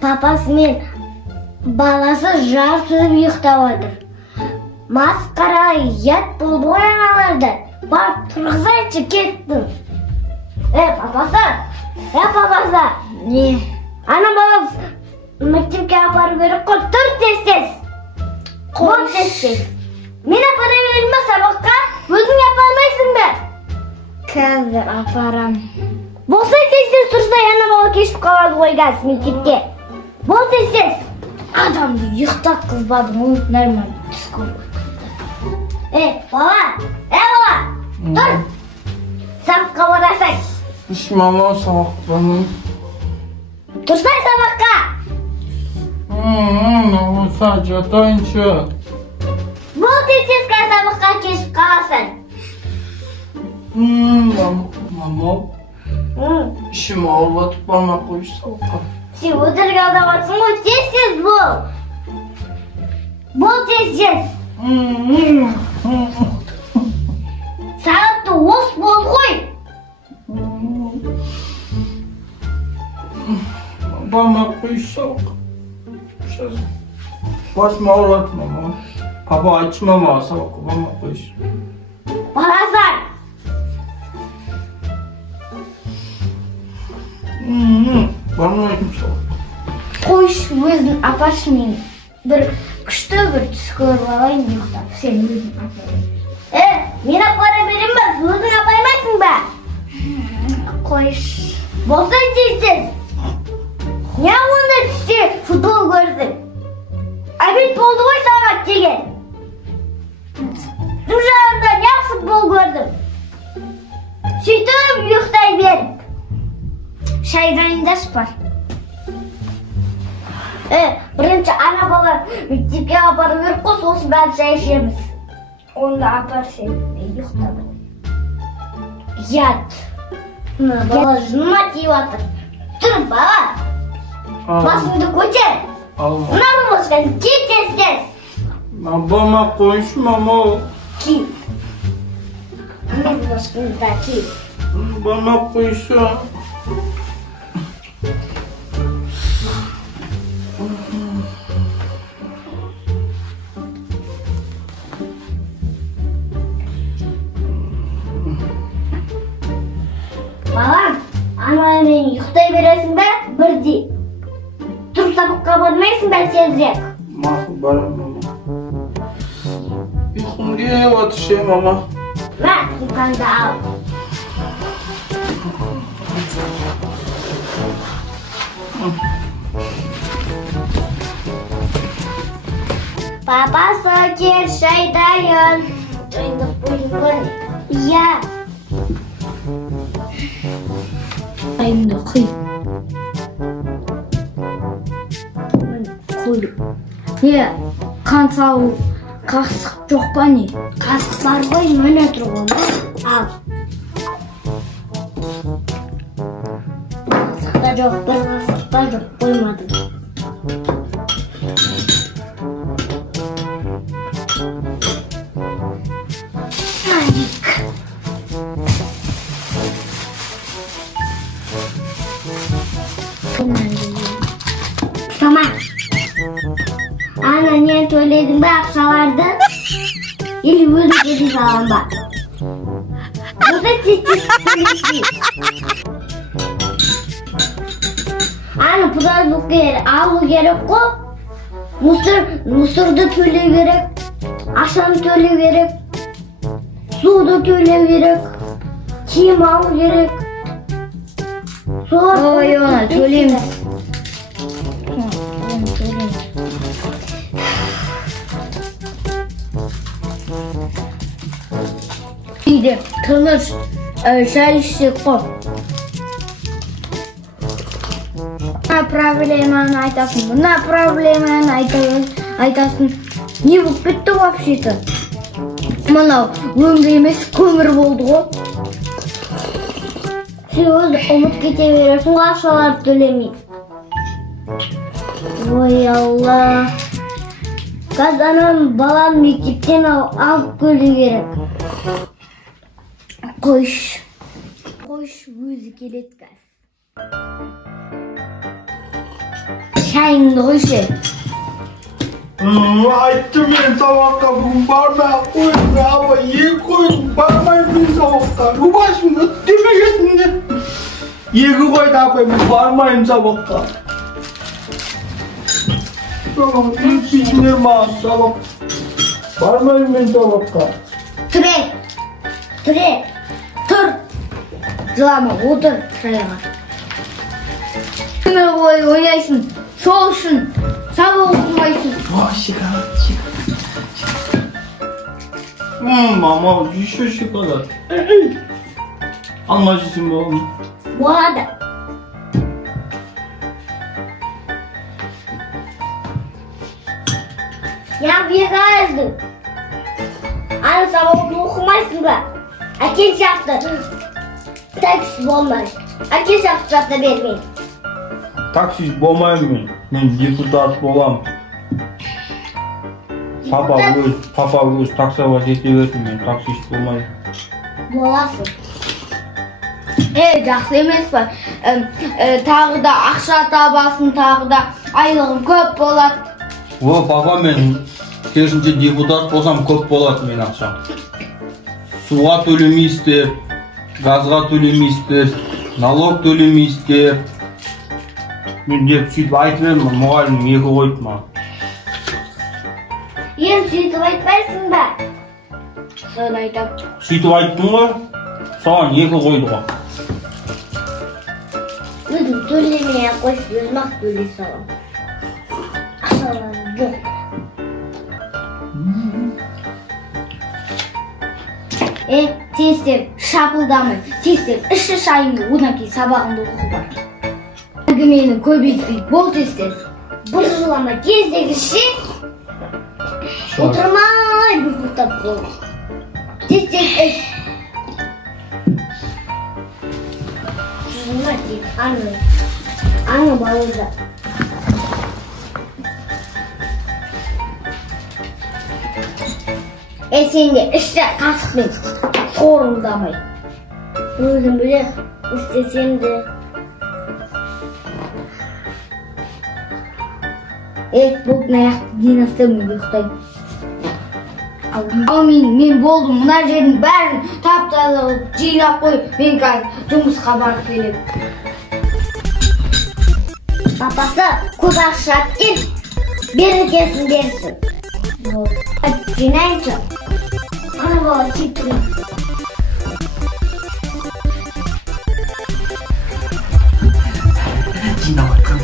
Papası men balası жарысып ұйықтап отыр. Масқара ят болды ғой аналарда. Барып тұрғызайыншы кеттім. Папасы! Не? Ана баласы мектепке апарып беріп қой, тұр тез-тез. Қой тез-тез. Мен апара берейін ба сабаққа? Өзің апармайсың ба? Қазір апарам. Болса тез-тез тұрса, ана бала кешіп қалады ғой газ мектепке. Бол тез-тез. Адамды ұйықтатқызбадым, ол нормально түс көріп. Бала! Тұр! Сабаққа барасың. Мама, сабаққа. Тұрсай сабаққа! Болса, жатайыншы. Бол тез-тез сабаққа кешіп қаласың. Мама, ішім ауып атып бама қойшы сабаққа. Сен өтірік алдап атсың ғой, тез-тез бол. Бол тез-тез. Сағатты ос болды ғой. Бама қойшы сабаққа. Басым ауырады, мама. Папа айтшы мама, сабаққа бама қойшы. Барасың. Бармайтын сабаққа. Қойшы, өзін апаршы мені. Бір күшті бір түс көріп алайын ұйықтап. Сен өзін апарайын. Мен апара берем ба? Өзің апаймайсың ба? Қойшы. Болса тез-тез. Не онда түсте футбол көрдің? Обед болды ғой сағат деген. Түн жарымда не футбол көрдің? Сөйтіп ұйықтай беріп. Шай дайындаш бар. Бірінші ана бала мектепке апарып беріп қой, сосын бәрі шай ішеміз. Онда апар сен, ұйықтап. Ят. Бала жыныма тиіп атыр. Тұр, бала. Басыңды көтер. Мына бұрмашқан, ки тез-тез. Бама қойшы, мама. Ки. Мына бұрмашқанда ки. Бама қойшы. Балам, анамен ұйықтай бересің бә, бірдей. Тұрып сабаққа бармайсың бә тезірек. Мақыл барам, мама. Ұйқым келіп отыр ше, мама. Мә, ұйқанды ал. Папасы кел, шай дайын. Дайындап қойдың ғой. Иә. Дайынды құй. Құй. Не, қан салу қасық жоқ па не? Қасық бар ғой, міне тұр ғой. Ал. Қасықта жоқ, бір қасықта жоқ, қоймадым. Tamam. Ana niye söyledim be akşalarda? İli böyle dedi falan bak. Bu da titiz. Ana pudazlık yer, avlu gerek ko. Mısırda töle gerek. Akşam töle gerek. Suda töle gerek. Kim al gerek. Oy ona töleyim. İyi tanış. Şöyle içecek koy. Ne problemanı aytasın, buna problemanı aytasın. Ne bu bitti вообще-то? Mana ömrü емес kömür oldu o. Sen özü umut geçeverirsin, akşalar tölemeyip. Oy Allah. Kazanım balam mektepten alıp gölü gerek. Koş. Koş özü kelet gaz. çayını koyuşu. Aytdım ben sabahta bugün bardağı koydum ama iyi koydum. Barmayım ben sabahta. Bu başımda demeyesin de. İyi koydu abi ben barmayım sabahta. Tamam, ilk içine bağlı sabah. Barmayım ben sabahta. Tur. Zılama otur şuraya. Ömür boyu oynaysın. Soğuşsun. Sabah okumaysın. Şıkar. Mama şu kadar. Anlaşılsın bu oğlum. Bu arada. Ya bir yazdım. Anne sabah okumaysın da. Herkes yaptı. Taksi olmaz. Herkes yaptı da vermeyin. Taksiz bolmayım ben deputat bolam. Papa öz taksiye yeteversin ben taksiz bolmayım. Bolasın. Жақсы емес па? Тағы да ақша табасың, тағы да айлығың көп болады. Папа мен керісінше депутат болсам көп болады мен ақшам. Суға төлемейсіздер, газға төлемейсіздер, налог төлемейсіздер. Мен деп сөйтіп айтып едім, мұғалім 2 қойды маған. Енді сөйтіп айтпайсың ба? Соны айтам. Сөйтіп айттым ғой, саған 2 қойды ғой. Өзім төлемей қойсын, өзім ақ төлей салам. Ақшаларым жоқ. Тез шапылдамай, тез іші шайыңды, одан кейін сабағыңды оқу бар. Әңгімені көбейтпей, бол тез. Бір жылама тездегі ше, отырмай бір бұлтап бол. Тез іш. Жылма тез, аңы балылда. Сенде ішті қасықпен сорылдамай. Өзім біле істесем де. Бұл аяқты династырым ұйықтайды. Ал мен болдым, мұна жердің бәрін тап-таза жинап қойып, мен қазір жұмысқа барып келем. Папасы көп ақша әпкен, берекесін берсін. Жинайыншы. Ана бала тиіп тұрмын. Жинап атқан.